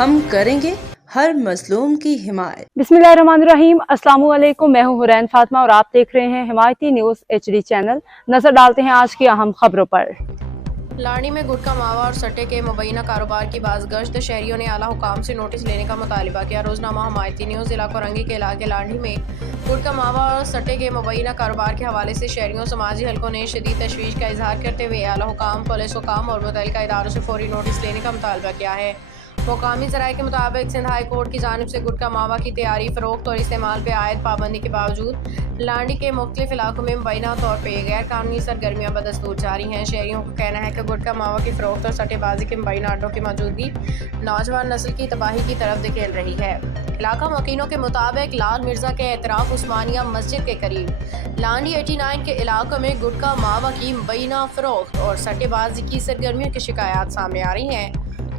ہم کریں گے ہر مظلوم کی حمایت۔ بسمillahirrahmanirrahim، السلام علیکم، میں ہوں حورین فاطمہ اور آپ دیکھ رہے ہیں حمایتی نیوز HD چینل۔ نظر ڈالتے ہیں آج کی اہم خبروں پر۔ لانڈی میں گٹکا ماوا اور سٹے کے مبینہ کاروبار کی بازگشت، شہریوں نے اعلیٰ حکام سے نوٹس لینے کا مطالبہ کیا۔ روزنامہ حمایتی نیوز ضلع کورنگی کے علاقے لانڈی میں گٹکا ماوا اور سٹے کے مبینہ کاروبار کے حوالے سے شہریوں سماجی حلقوں نے شدید تشویش کا اظہار کرتے ہوئے اعلیٰ حکام، پولیس حکام اور متعلقہ اداروں سے فوری نوٹس لینے کا مطالبہ کیا ہے۔ مقامی ذرائع کے مطابق سندھ ہائی کورٹ کی جانب سے گٹکا ماوا کی تیاری، فروخت اور استعمال پہ عائد پابندی کے باوجود لانڈی کے مختلف علاقوں میں مبینہ طور پہ غیر قانونی سرگرمیاں بدستور جاری ہیں۔ شہریوں کا کہنا ہے کہ گٹکا ماوا کی فروخت اور سٹے بازی کے مبینہ اڈوں کی موجودگی نوجوان نسل کی تباہی کی طرف دھکیل رہی ہے۔ علاقہ مکینوں کے مطابق لال مرزا کے اعتراف عثمانیہ مسجد کے قریب لانڈی 89 کے علاقوں میں گٹکا ماوا کی مبینہ فروخت اور سٹے بازی کی سرگرمیوں کی شکایات سامنے آ رہی ہیں۔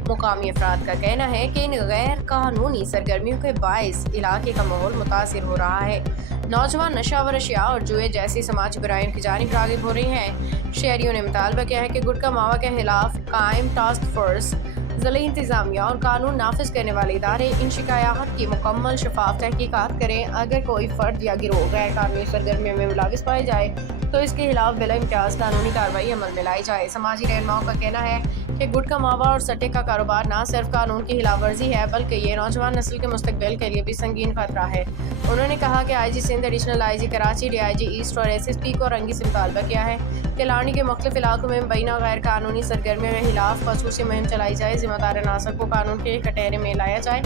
مقامی افراد کا کہنا ہے کہ ان غیر قانونی سرگرمیوں کے باعث علاقے کا ماحول متاثر ہو رہا ہے۔ نوجوان نشہ و اشیاء اور جوئے جیسی سماجی برائیوں کی جانب راغب ہو رہی ہیں۔ شہریوں نے مطالبہ کیا ہے کہ گٹکا ماوا کے خلاف قائم ٹاسک فورس، ضلعی انتظامیہ اور قانون نافذ کرنے والے ادارے ان شکایات کی مکمل شفاف تحقیقات کریں۔ اگر کوئی فرد یا گروہ غیر قانونی سرگرمیوں میں ملوث پائے جائے تو اس کے خلاف بلا امتیاز قانونی کارروائی عمل میں لائی جائے۔ سماجی رہنماؤں کا کہنا ہے کہ گٹکا ماوا اور سٹے کا کاروبار نہ صرف قانون کی خلاف ورزی ہے بلکہ یہ نوجوان نسل کے مستقبل کے لیے بھی سنگین خطرہ ہے۔ انہوں نے کہا کہ IG Sindh, additional IG Karachi, DIG east اور SSP کو رنگی سے مطالبہ کیا ہے کہ لانڈی کے مختلف علاقوں میں مبینہ غیر قانونی سرگرمیوں کے خلاف خصوصی مہم چلائی جائے، ذمہ دار عناصر کو قانون کے کٹہرے میں لایا جائے۔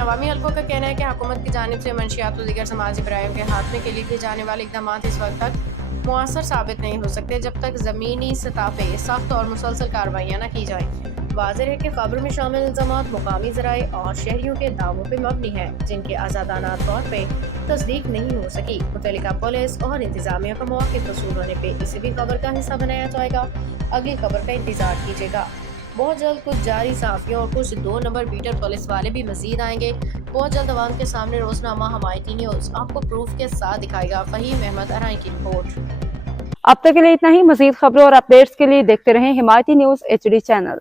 عوامی حلقوں کا کہنا ہے کہ حکومت کی جانب سے منشیات و دیگر سماجی برائیوں کے خاتمے کے لیے کیے جانے والے اقدامات اس وقت تک مؤثر ثابت نہیں ہو سکتے جب تک زمینی سطح پہ سخت اور مسلسل کارروائیاں نہ کی جائیں۔ واضح ہے کہ خبر میں شامل الزامات مقامی ذرائع اور شہریوں کے دعووں پہ مبنی ہیں جن کی آزادانہ طور پہ تصدیق نہیں ہو سکی۔ متعلقہ پولیس اور انتظامیہ کا موقف وصول ہونے پہ اسے بھی خبر کا حصہ بنایا جائے گا۔ اگلی خبر کا انتظار کیجیے گا۔ بہت جلد کچھ جعلی صحافیوں اور کچھ 2 نمبر بیٹر پولیس والے بھی مزید آئیں گے۔ بہت جلد عوام کے سامنے روزنامہ حمایتی نیوز آپ کو پروف کے ساتھ دکھائے گا۔ فہیم احمد ارائیں کی رپورٹ۔ اب تک کے لیے اتنا ہی۔ مزید خبروں اور اپڈیٹس کے لیے دیکھتے رہیں حمایتی نیوز HD چینل۔